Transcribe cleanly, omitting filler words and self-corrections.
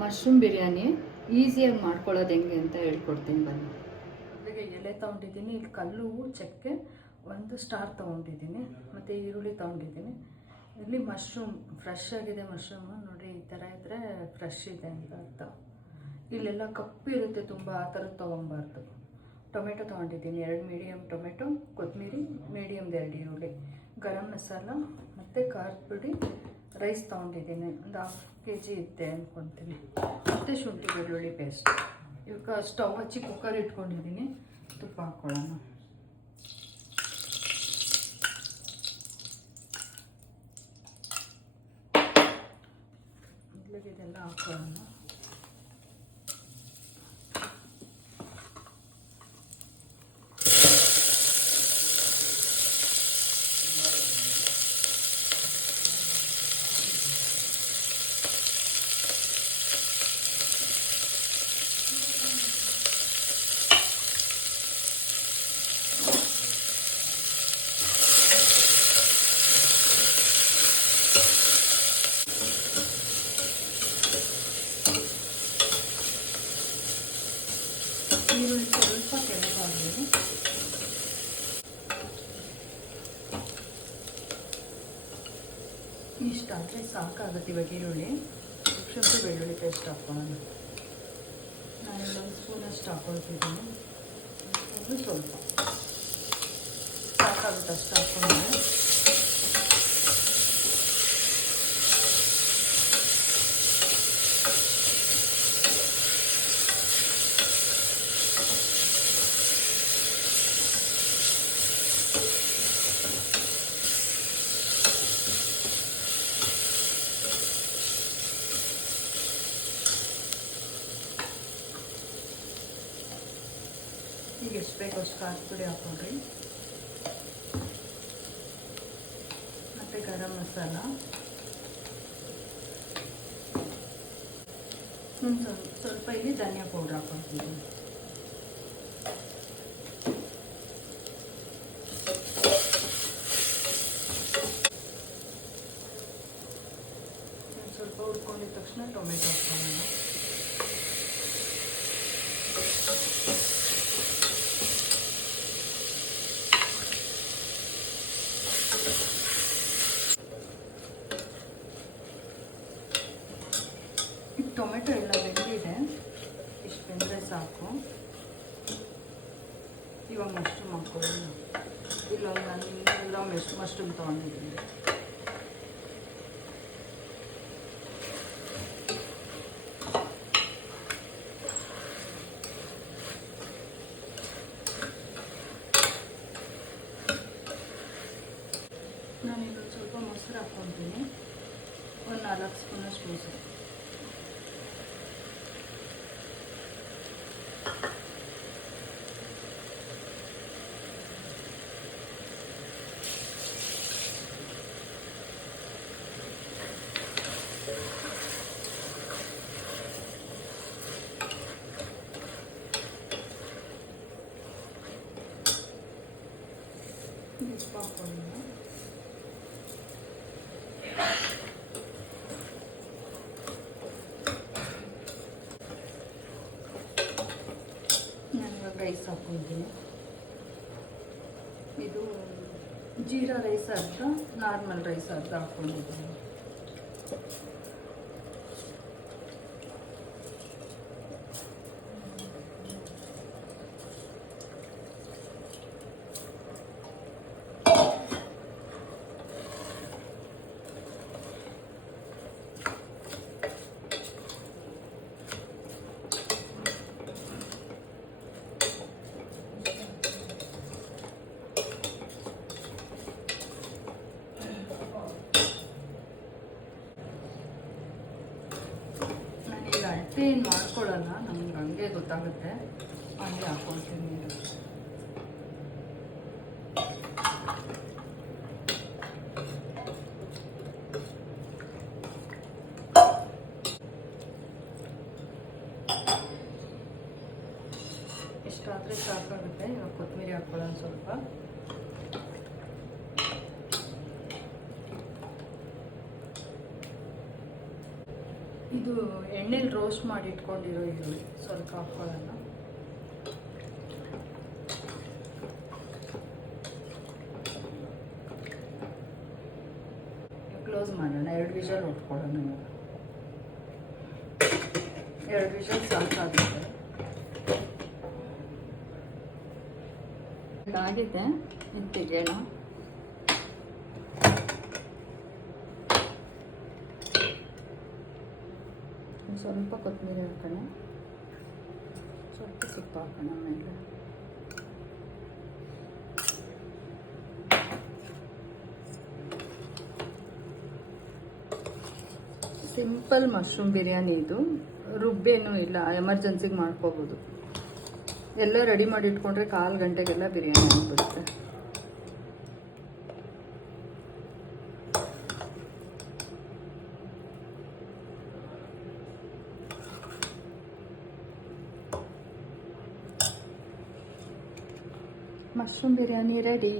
Mushroom biryani ಈಸಿಯಾಗಿ ಮಾಡ್ಕೊಳ್ಳೋದು ಹೆಂಗೆ ಅಂತ ಹೇಳ್ಕೊಡ್ತೀನಿ ಬನ್ನಿ. ಮೊದಲಿಗೆ ಎಲೆ ತೊಗೊಂಡಿದ್ದೀನಿ, ಇಲ್ಲಿ ಕಲ್ಲು ಚಕ್ಕೆ ಒಂದು ಸ್ಟಾರ್ ತೊಗೊಂಡಿದ್ದೀನಿ, ಮತ್ತು ಈರುಳ್ಳಿ ತೊಗೊಂಡಿದ್ದೀನಿ. ಇಲ್ಲಿ ಮಶ್ರೂಮ್ ಫ್ರೆಶ್ ಆಗಿದೆ. ಮಶ್ರೂಮು ನೋಡಿ, ಈ ಥರ ಇದ್ದರೆ ಫ್ರೆಶ್ ಇದೆ ಅಂತ ಅರ್ಥ. ಇಲ್ಲೆಲ್ಲ ಕಪ್ಪಿರುತ್ತೆ ತುಂಬ, ಆ ಥರದ್ದು ತೊಗೊಬಾರ್ದು. ಟೊಮೆಟೊ ತೊಗೊಂಡಿದ್ದೀನಿ, 2 ಮೀಡಿಯಮ್ ಟೊಮೆಟೊ, ಕೊತ್ತಂಬರಿ ಮೀಡಿಯಮ್ದು 2 ಈರುಳ್ಳಿ, ಗರಂ ಮಸಾಲ ಮತ್ತು ಖಾರದ ಪುಡಿ, ರೈಸ್ ತೊಗೊಂಡಿದ್ದೀನಿ, ಒಂದು 1/2 kg ಇತ್ತೆ ಅಂದ್ಕೊತೀನಿ, ಮತ್ತು ಶುಂಠಿ ಬೆಳ್ಳುಳ್ಳಿ ಪೇಸ್ಟ್. ಇವಾಗ ಸ್ಟವ್ ಹಚ್ಚಿ ಕುಕ್ಕರ್ ಇಟ್ಕೊಂಡಿದ್ದೀನಿ, ತುಪ್ಪ ಹಾಕ್ಕೊಳ್ಳೋಣ. ಮೊದಲಿಗೆ ಇದೆಲ್ಲ ಹಾಕ್ಕೊಳ್ಳೋಣ. ಈರುಳ್ಳಿ ಸ್ವಲ್ಪ ಕೆಂಪಾಗಲಿ. ಇಷ್ಟಾದರೆ ಸಾಕಾಗುತ್ತೆ. ಇವಾಗ ಈರುಳ್ಳಿ, ಶುಂಠಿ ಬೆಳ್ಳುಳ್ಳಿ ಪೇಸ್ಟ್ ಹಾಕ್ಕೊಳ್ಳೋಣ. ನಾನು 1 ಸ್ಪೂನಷ್ಟು ಹಾಕ್ಕೊಳ್ತಿದ್ದೀನಿ, ಸ್ವಲ್ಪ ಸಾಕಾಗುತ್ತೆ ಅಷ್ಟು ಹಾಕ್ಕೊಂಡ್ರೆ. ಈಗ ಎಷ್ಟು ಬೇಕೋ ಅಷ್ಟು ಖಾರದ ಪುಡಿ ಹಾಕ್ಕೊಳ್ರಿ, ಮತ್ತು ಗರಂ ಮಸಾಲ, ಸ್ವಲ್ಪ ಇಲ್ಲಿ ಧನಿಯಾ ಪೌಡ್ರ್ ಹಾಕ್ಕೊಳ್ತೀನಿ. ಸ್ವಲ್ಪ ಹುರ್ಕೊಂಡಿದ ತಕ್ಷಣ ಟೊಮೆಟೊ ಹಾಕ್ಕೊಳ್ಳೋಣ. ಟೊಮೆಟೊ ಎಲ್ಲ ಬೆಂದಿದೆ, ಇಷ್ಟು ಬೆಂದರೆ ಸಾಕು. ಇವಾಗ ಮಶ್ರೂಮ್ ಹಾಕ್ಕೊಳ್ಳೋಣ. ಇಲ್ಲೊಂದು ನಾನು ಮಶ್ರೂಮ್ ತೊಗೊಂಡಿದ್ದೀನಿ. ನಾನೀಗ ಸ್ವಲ್ಪ ಮೊಸರು ಹಾಕ್ಕೊತೀನಿ, ಒಂದು 4 ಸ್ಪೂನಷ್ಟು ಮೊಸರು. ಉಪ್ಪು ಹಾಕ್ಕೊಳ್ಳೋಣ. ನಾನಿವಾಗ ರೈಸ್ ಹಾಕ್ಕೊಳ್ತೀನಿ. ಇದು ಜೀರಾ ರೈಸ್ ಅರ್ಧ, ನಾರ್ಮಲ್ ರೈಸ್ ಅರ್ಧ ಹಾಕ್ಕೊಂಡಿದ್ದೀನಿ. ಅಳತೆ ಏನು ಮಾಡ್ಕೊಳ್ಳೋಣ, ನಮ್ಗೆ ಹಂಗೆ ಗೊತ್ತಾಗುತ್ತೆ, ಹಂಗೆ ಹಾಕ್ಕೊಳ್ತೀನಿ ನೀರು. ಇಷ್ಟಾದರೆ ಸಾಕಾಗುತ್ತೆ. ಇವಾಗ ಕೊತ್ತಂಬರಿ ಹಾಕ್ಕೊಳ್ಳೋಣ ಸ್ವಲ್ಪ. ಇದು ಇದು ಎಣ್ಣೆಲಿ ರೋಸ್ಟ್ ಮಾಡಿ ಇಟ್ಕೊಂಡಿರೋ ಈರುಳ್ಳಿ ಸ್ವಲ್ಪ ಹಾಕ್ಕೊಳ್ಳೋಣ. ಕ್ಲೋಸ್ ಮಾಡೋಣ, 2 ವಿಷಲ್ ಉಟ್ಕೊಳ್ಳೋಣ. 2 ವಿಷಲ್ ಸಾಕಾಗುತ್ತೆ. ಇದಾಗಿದೆ, ಇದು ತೆಗೆಯೋಣ. ಸ್ವಲ್ಪ ಕೊತ್ತಂಬರಿ ಹಾಕೋಣ, ಸ್ವಲ್ಪ ತುಪ್ಪ ಹಾಕೋಣ ಮೇಲೆ. ಸಿಂಪಲ್ ಮಶ್ರೂಮ್ ಬಿರಿಯಾನಿ ಇದು, ರುಬ್ಬೇನೂ ಇಲ್ಲ, ಎಮರ್ಜೆನ್ಸಿಗೆ ಮಾಡ್ಕೋಬೋದು. ಎಲ್ಲ ರೆಡಿ ಮಾಡಿ ಇಟ್ಕೊಂಡ್ರೆ 1/4 ಗಂಟೆಗೆಲ್ಲ ಬಿರಿಯಾನಿ ಆಗಿಬಿಡುತ್ತೆ. Mushroom biryani ready.